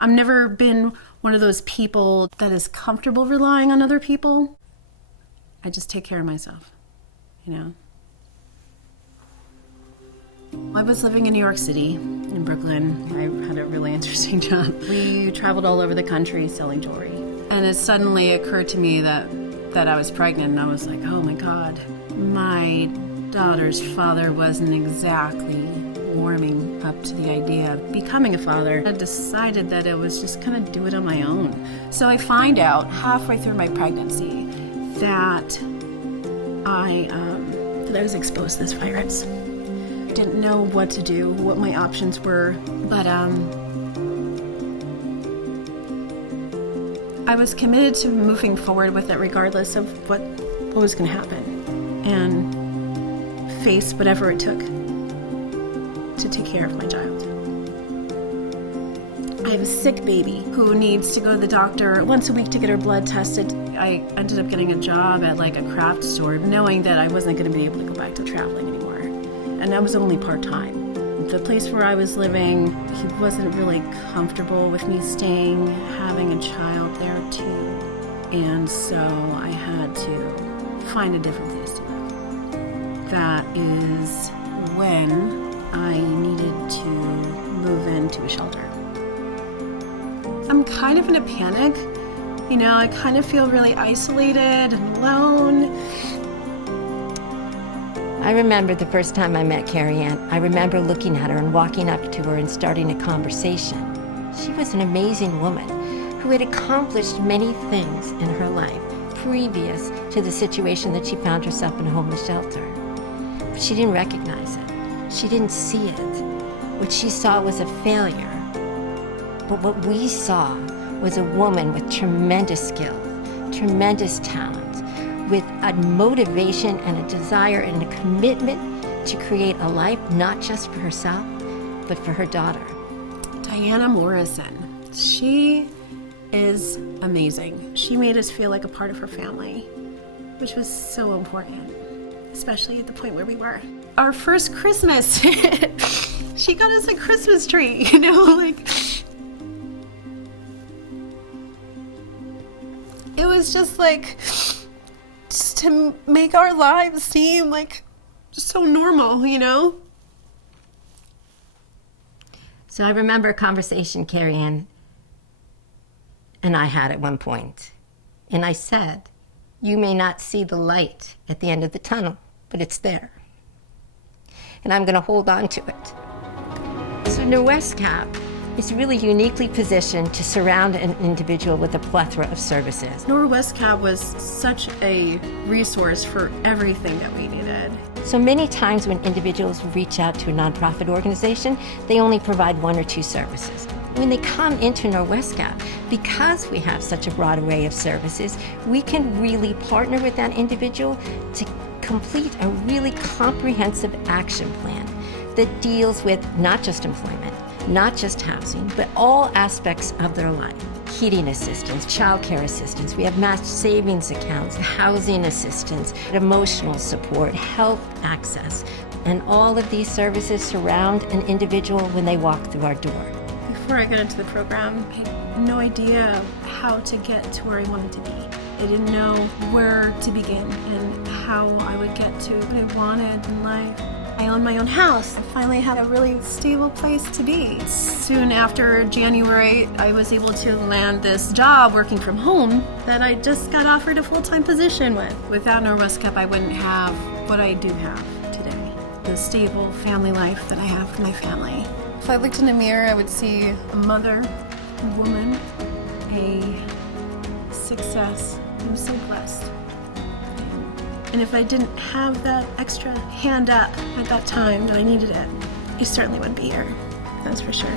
I've never been one of those people that is comfortable relying on other people. I just take care of myself, you know? I was living in New York City, in Brooklyn. I had a really interesting job. We traveled all over the country selling jewelry. And it suddenly occurred to me that I was pregnant, and I was like, oh my God. My daughter's father wasn't exactly warming up to the idea of becoming a father. I decided that I was just gonna do it on my own. So I find out halfway through my pregnancy that I was exposed to this virus. Didn't know what to do, what my options were, but I was committed to moving forward with it regardless of what was gonna happen, and face whatever it took to take care of my child. I have a sick baby who needs to go to the doctor once a week to get her blood tested. I ended up getting a job at like a craft store, knowing that I wasn't going to be able to go back to traveling anymore. And I was only part-time. The place where I was living, he wasn't really comfortable with me staying, having a child there too. And so I had to find a different place to live. That is when I needed to move into a shelter. I'm kind of in a panic. You know, I kind of feel really isolated and alone. I remember the first time I met Carrie Ann. I remember looking at her and walking up to her and starting a conversation. She was an amazing woman who had accomplished many things in her life previous to the situation that she found herself in a homeless shelter. But she didn't recognize it. She didn't see it. What she saw was a failure. But what we saw was a woman with tremendous skill, tremendous talent, with a motivation and a desire and a commitment to create a life not just for herself, but for her daughter. Diana Morrison, she is amazing. She made us feel like a part of her family, which was so important, especially at the point where we were. Our first Christmas, she got us a Christmas tree, you know, like, it was just like, just to make our lives seem like just so normal, you know? So I remember a conversation Carrie Ann and I had at one point. And I said, you may not see the light at the end of the tunnel, but it's there. And I'm gonna hold on to it. So Norwescap is really uniquely positioned to surround an individual with a plethora of services. Norwescap was such a resource for everything that we needed. So many times when individuals reach out to a nonprofit organization, they only provide one or two services. When they come into Norwescap, because we have such a broad array of services, we can really partner with that individual to complete a really comprehensive action plan that deals with not just employment, not just housing, but all aspects of their life. Heating assistance, childcare assistance, we have matched savings accounts, housing assistance, emotional support, health access, and all of these services surround an individual when they walk through our door. Before I got into the program, I had no idea how to get to where I wanted to be. I didn't know where to begin and how I would get to what I wanted in life. I own my own house and finally had a really stable place to be. Soon after January, I was able to land this job working from home that I just got offered a full-time position with. Without Norwescap, I wouldn't have what I do have today. The stable family life that I have for my family. If I looked in the mirror, I would see a mother, a woman, a success. I'm so blessed. And if I didn't have that extra hand up at that time that I needed it, I certainly wouldn't be here. That's for sure.